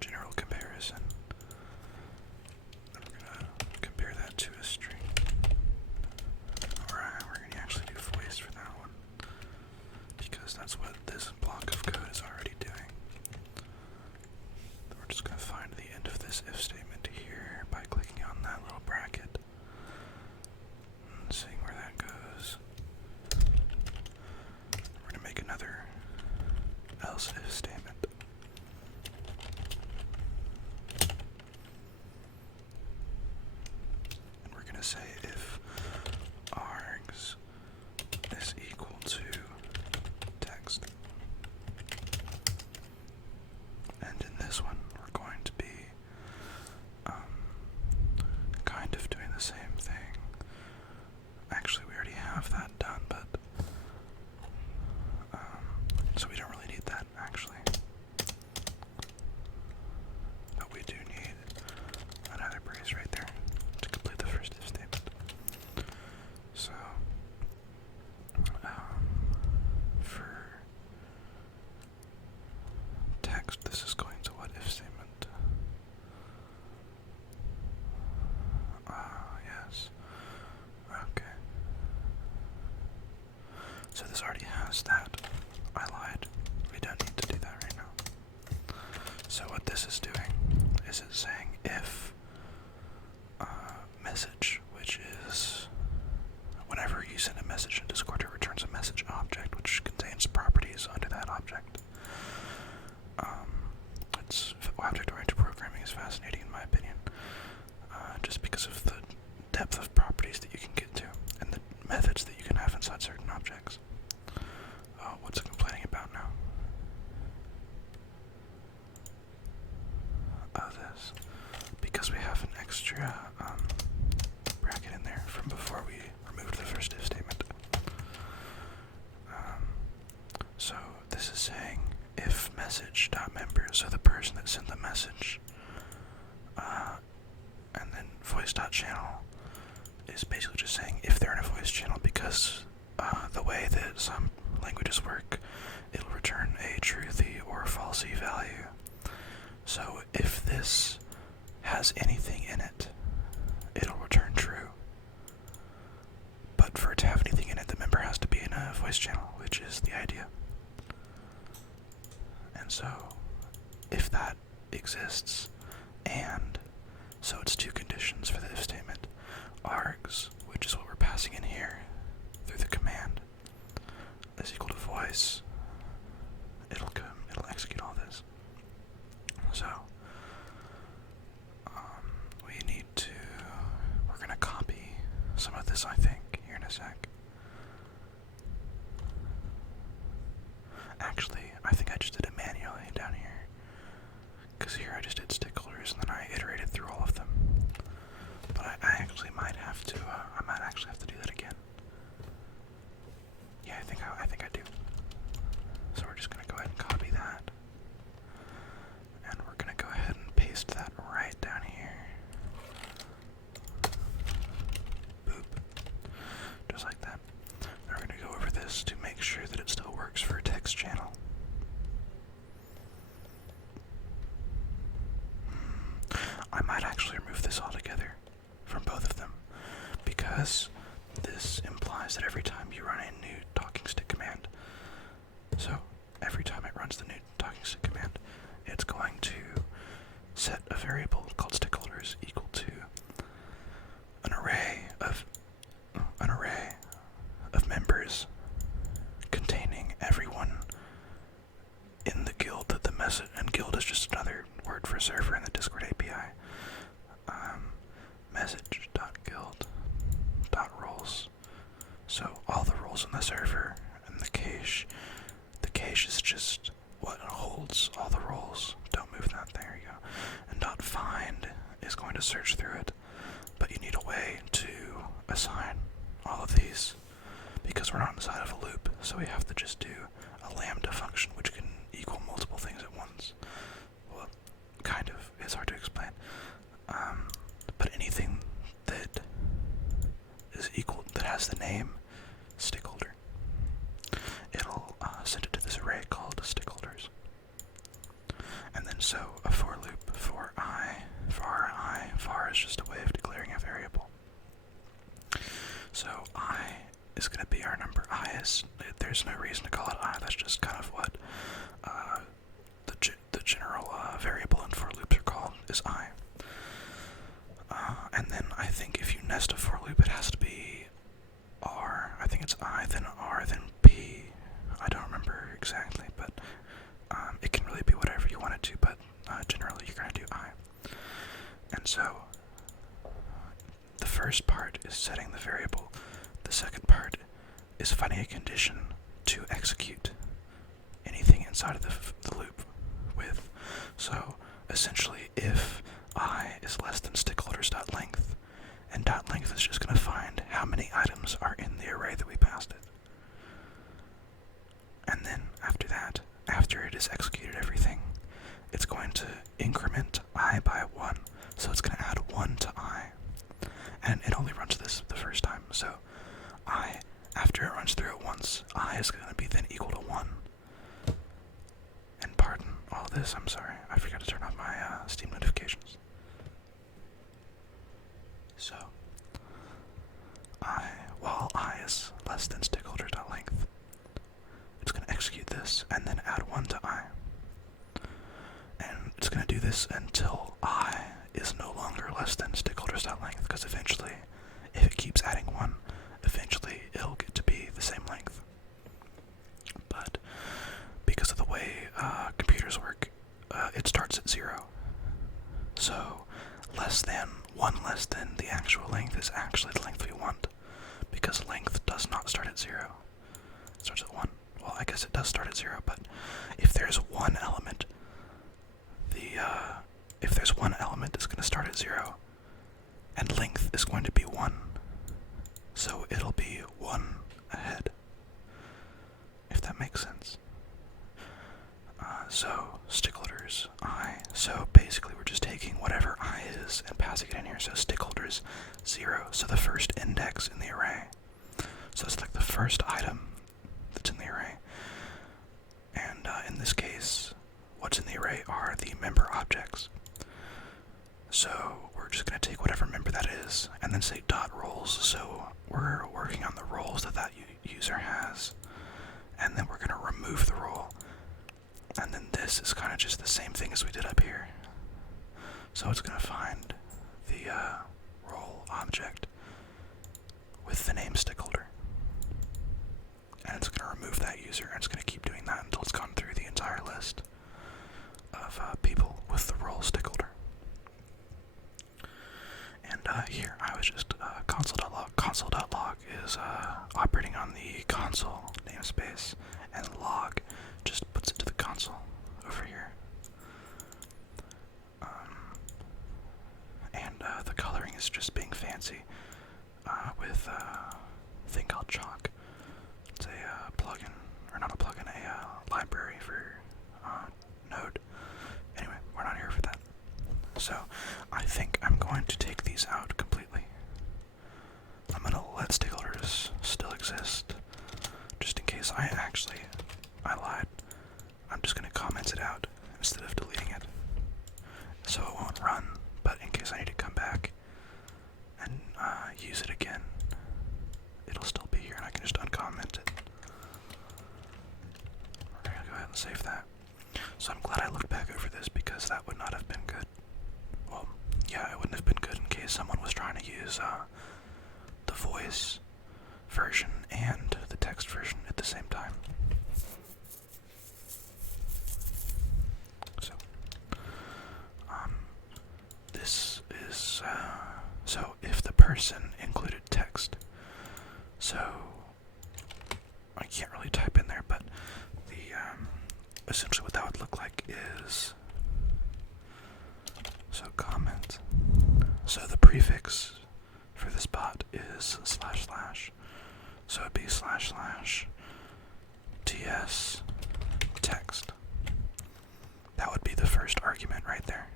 general comparison. Then we're gonna compare that to a string. Alright, we're gonna actually do voice for that one, because that's what this block of code is already doing. We're just gonna find the end of this if statement here by clicking on that little bracket and seeing where that goes. We're gonna make another else if statement. And we're gonna say if args is equal to text. And in this one, we're going to be kind of doing the same thing. Actually, we already have that done, but so we don't really need that, actually. But we do need another brace right there to complete the first if statement. So, for text, this is going to what if statement? Yes. Okay. So this already has that. I lied. We don't need to do that right now. So what this is doing is it's saying if message, which is whenever you send a message in Discord, it returns a message object which contains properties under that object. Object-oriented programming is fascinating in my opinion, just because of the depth of properties that you can get to and the methods that you can have inside certain objects. What's it complaining about now? This. Because we have an extra bracket in there from before we removed the first if statement. So this is saying if message.member, so the person that sent the message, and then voice.channel is basically just saying if they're in a voice channel, because the way that some languages work, it'll return a truthy or falsy value. So if this has anything in it, it'll return true. But for it to have anything in it, the member has to be in a voice channel, which is the idea. And so, if that exists, and so it's two conditions for the if statement, args, which is what we're passing in here through the command, is equal to voice, it'll execute all this. So, we're gonna copy some of this, I think, here in a sec. Actually, I think I just did it manually down here, because here I just did stakeholders and then I iterated through all of them. But I actually might have to, I might actually have to do that again. Yeah, I think I do. So we're just gonna go ahead and copy that. And we're gonna go ahead and paste that right down here. Boop. Just like that. Then we're gonna go over this to make sure that it still works for a text channel. I might actually remove this altogether from both of them, because this implies that every time you run a new talking stick command, so every time it runs the new talking stick command, it's going to set a variable called stakeholders equal to an array of members containing everyone in the guild that the message, and guild is just another word for server in the Discord API. Message.guild.roles. So all the roles in the server and the cache. The cache is just what holds all the roles. Don't move that. There you go. And .find is going to search through it, but you need a way to assign all of these, because we're not inside of a loop, so we have to just do a lambda function which can equal multiple things at once. Well, kind of. It's hard to explain. But anything that is equal, that has the name stakeholder, it'll send it to this array called stakeholders. And then So a for loop for I, var is just a way of declaring a variable. So I is going to be our number. There's no reason to call it I, that's just kind of what the general variable in for loops are called, is I. And then I think if you nest a for loop, it has to be R. I think it's I, then R, then P. I don't remember exactly, but it can really be whatever you want it to, but generally you're going to do I. And so the first part is setting the variable. The second part is finding a condition to execute anything inside of the loop with. So essentially, if I is less than stakeholders.length, and .length is just going to find how many items are in the array that we passed it. And then after that, after it has executed everything, it's going to increment I by 1. So it's going to add 1 to I. And it only runs this the first time. So I, after it runs through it once, I is going to be then equal to 1. And pardon all this, I'm sorry. I forgot to turn off my Steam notifications. So, while I is less than stakeholder.length, it's going to execute this and then add 1 to I. And it's going to do this until I is no longer less than stakeholders.length, because eventually, if it keeps adding 1, eventually it'll get to be the same length. But because of the way computers work, it starts at 0. So one less than the actual length is actually the length we want, because length does not start at 0. It starts at 1. Well, I guess it does start at 0, but if there's one element, it's going to start at 0, and length is going to be 1. So it'll be 1 ahead, if that makes sense. So stakeholders I. So basically we're just taking whatever I is and passing it in here. So stakeholders 0. So the first index in the array. So it's like the first item that's in the array. And in this case, what's in the array are the member objects. So we're just going to take whatever member that is and then say .roles. So we're working on the roles that user has. And then we're going to remove the role. And then this is kind of just the same thing as we did up here. So it's going to find the role object with the name stakeholder. And it's going to remove that user, and it's going to keep doing that until it's gone through the entire list of people with the role stakeholder. And here I was just console.log. Console.log is operating on the console namespace, and log just puts it to the console over here. And the coloring is just being fancy with a thing called Chalk. It's a plugin, or not a plugin, a library for Node. Anyway, we're not here for that. So I think I'm going to take these out completely. I'm going to let stakeholders still exist, just in case I lied. I'm just going to comment it out instead of deleting it, so it won't run, but in case I need to come back and use it again, it'll still be here and I can just uncomment it. We're going to go ahead and save that. So I'm glad I looked back over this, because that would not have been good. Well, yeah, it wouldn't have been good in case someone was trying to use the voice version and the text version at the same time. So, this is, so if the person included text, so I can't really type in there, but the, essentially what that would look like is, so comment, so the prefix for this bot is // so it'd be / ts text. That would be the first argument right there.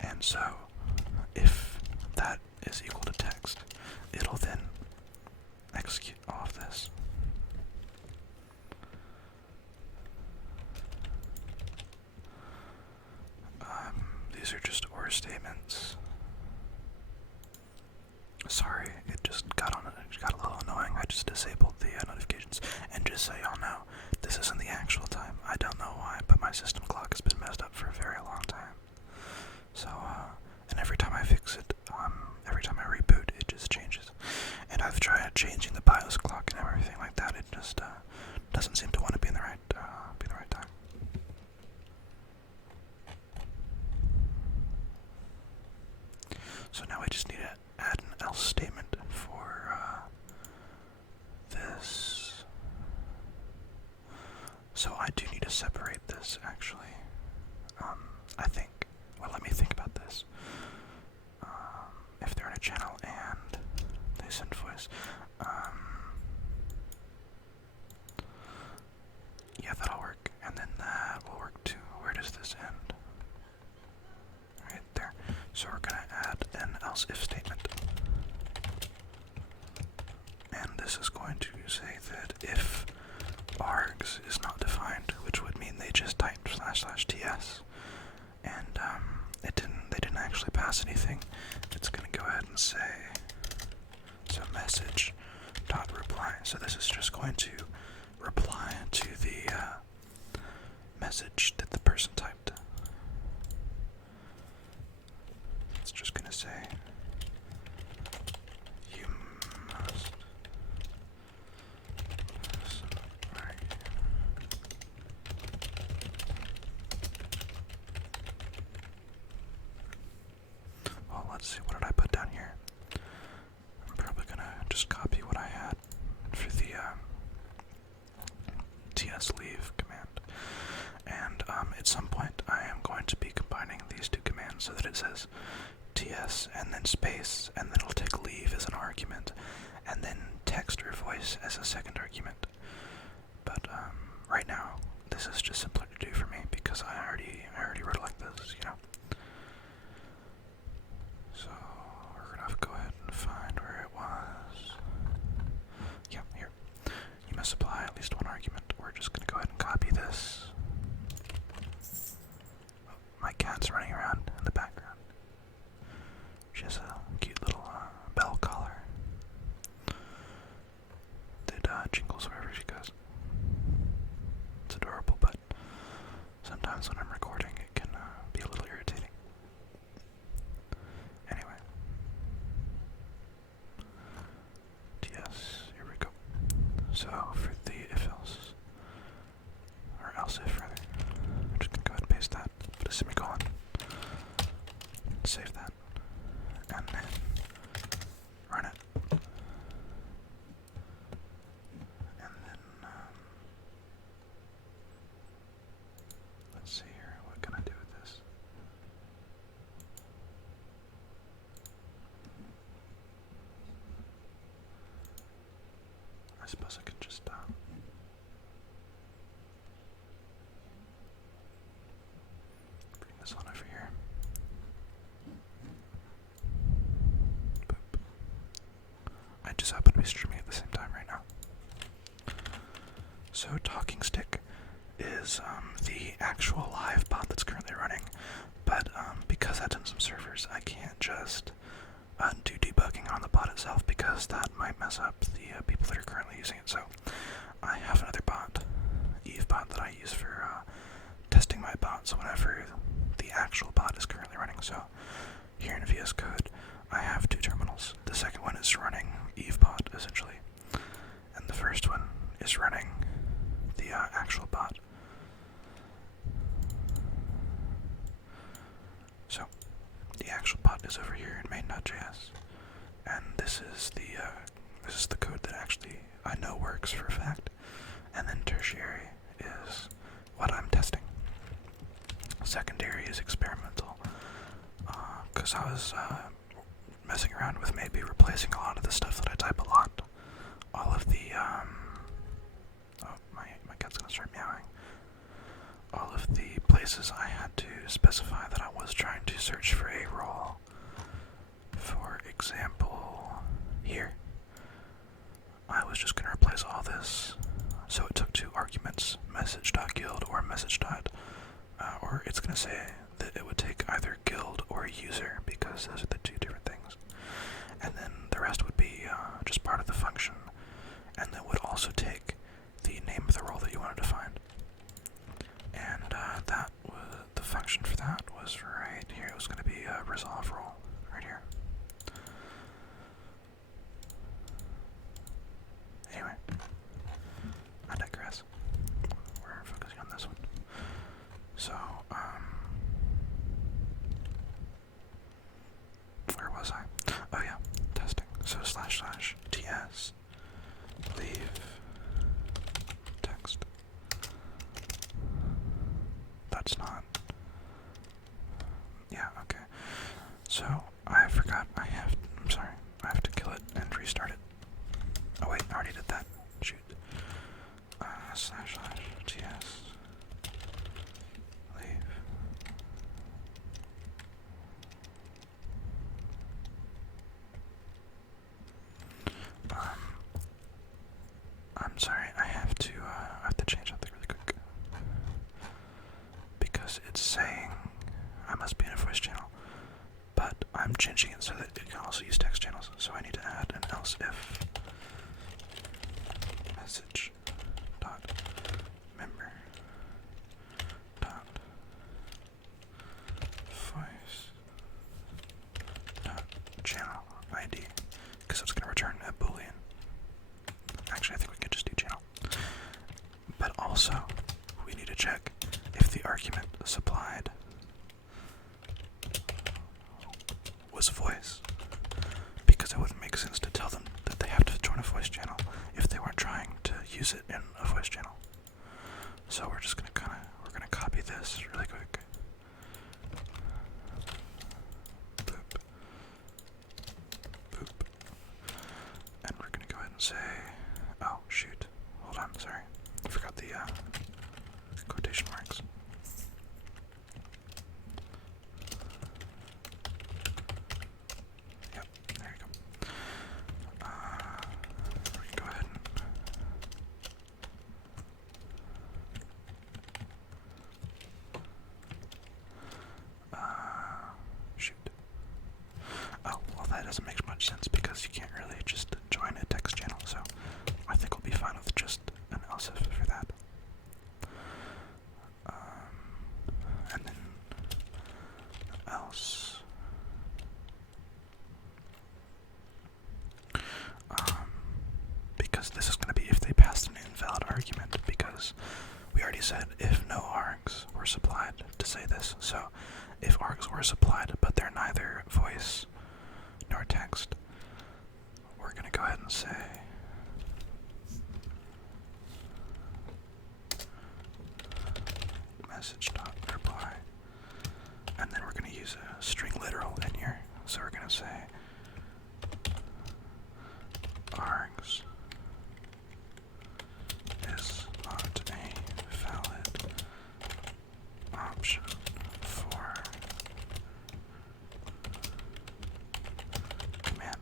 And so if that is equal to text, it'll then execute all of this. these are just or statements. Sorry, it just got a little annoying. I just disabled the notifications. And just so y'all know, this isn't the actual time. I don't know why, but my system clock has been messed up for a very long time. So, and every time I fix it, every time I reboot, it just changes. And I've tried changing the BIOS clock and everything like that. It just doesn't seem to want to be in the right time. So now we just need to add an else statement for this. So I do need to separate this, actually. I think, well, let me think about this. If they're in a channel and they send voice, yeah, that'll work. And then that will work too. Where does this end? Right there. So we're gonna add an else if statement. And this is going to say that if args is not defined, which would mean they just typed //ts, and they didn't actually pass anything. It's gonna go ahead and say message dot reply. So this is just going to reply to the message that the person typed. It's just gonna say you must well, let's see, what did I put down here? I'm probably gonna just copy what I had for the ts leave command. And at some point I am going to be combining these two commands so that it says ts and then space, and then it'll take leave as an argument, and then text or voice as a second argument. But right now, this is just simpler to do for me because I already wrote it like this, you know. So we're gonna have to go ahead and find where it was. Yeah, here. You must supply at least one argument. We're just gonna go ahead and copy this. Oh, my cat's running around in the background. She has a cute little bell collar that jingles wherever she goes. It's adorable, but sometimes when I'm recording, it can be a little irritating. Anyway. Yes, here we go. So for the if else, or else if rather, I'm just gonna go ahead and paste that, put a semicolon, save that, and then run it. And then, let's see here, what can I do with this? I suppose I could just bring this on over here. Boop. I just happen to be streaming at the same time right now. So Talking Stick is the actual live bot that's currently running, but because that's in some servers, I can't just do debugging on the bot itself because that might mess up the people that are currently using it. So I have another bot, Eve bot, that I use for testing my bot. So whenever the actual bot is currently running, so here in VS Code, I have two terminals. The second one is running Eve bot essentially, and the first one is running the actual bot. So the actual bot is over here in main.js, and this is the code that actually I know works for a fact. And then tertiary is what I'm testing. Secondary is experimental, because I was messing around with maybe replacing a lot of the stuff that I type a lot. All of the oh, my cat's gonna start meowing. All of the places I had to specify that I was trying to search for a role. For example, here, I was just going to replace all this. So it took two arguments, message.guild or message. Or it's going to say that it would take either guild because it's saying I must be in a voice channel, but I'm changing it so that it can also use text channels. So I need to add an else if message dot member dot voice dot channel ID, because it's going to return a boolean. Actually, I think we could just do channel. But also, we need to check if the argument supplied was voice, because it wouldn't make sense to tell them that they have to join a voice channel if they weren't trying to use it in a voice channel. So we're just gonna we're gonna copy this really quick. Boop. Boop. And we're gonna go ahead and say, oh shoot, hold on, sorry. I forgot the quotation marks. Yep, there you go. We can go ahead and shoot. Oh, well that doesn't make much sense because you can't really just join a text channel, so I think we'll be fine with just an else if for that. And then else. Because this is going to be if they passed an invalid argument, because we already said if no args were supplied to say this. So if args were supplied but they're neither voice nor text, we're going to go ahead and say message.reply, and then we're going to use a string literal in here. So we're going to say args is not a valid option for command.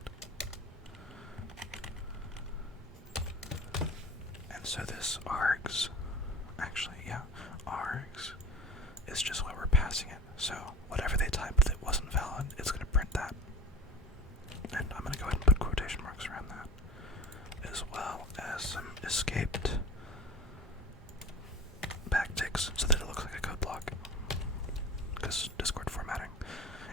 And so this args, actually, yeah, args is just what we're passing it. So whatever they typed that wasn't valid, it's going to print that. And I'm going to go ahead and put quotation marks around that, as well as some escaped backticks so that it looks like a code block. Because Discord formatting.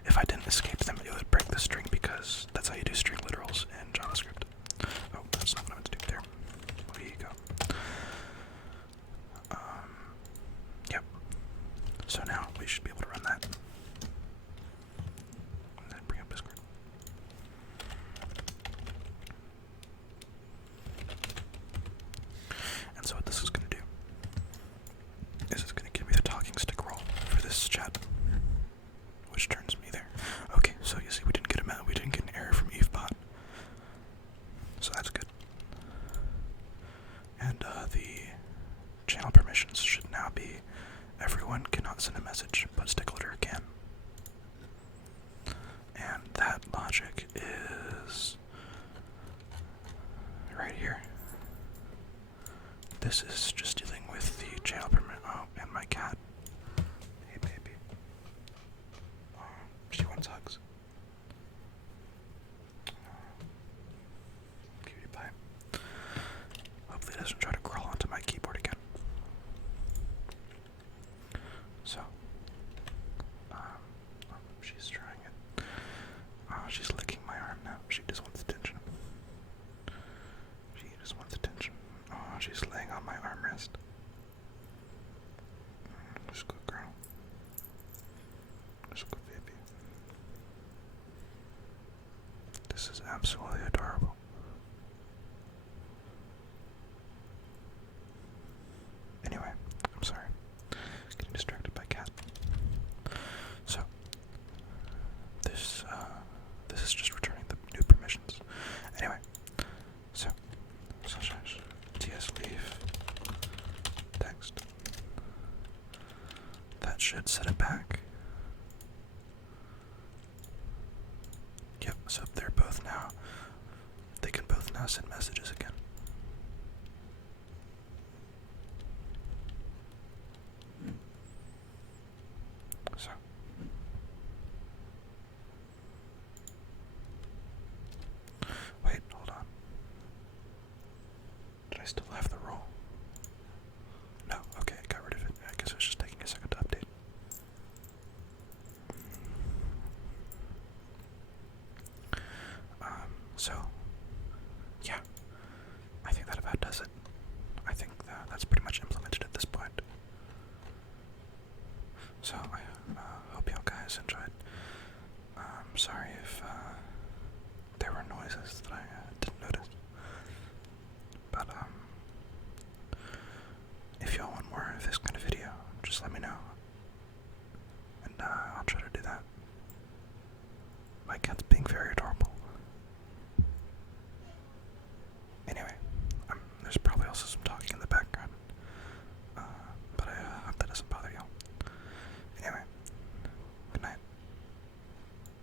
If I didn't escape them, it would break the string, because that's how you do string literals in JavaScript. Oh, that's not what I meant to do there. There you go. Yep. So now we should be able to run that. And then bring up Discord. And so what this is going to do is it's going to give me the talking stick roll for this chat, which turns me there. Okay, so you see we didn't get an error from EveBot, so that's good. And the channel permissions should now be everyone cannot send a message, but stakeholder can. And that logic is right here. This is just dealing with the channel permit. Oh, and my cat. Hey, baby. She wants hugs. Cutie pie. Hopefully it doesn't try to crawl onto my keyboard again. So, she's trying it. Oh, she's licking my arm now. She just wants attention. She just wants attention. Oh, she's laying on my armrest. Just good girl. Just good baby. This is absolutely adorable. Anyway, I'm sorry. Getting distracted by cat. So, this is just returning the new permissions. Anyway, so ts leave text. That should set it back. Yep, so they're both now, they can both now send messages again. noises that I didn't notice. But, if y'all want more of this kind of video, just let me know. And, I'll try to do that. My cat's being very adorable.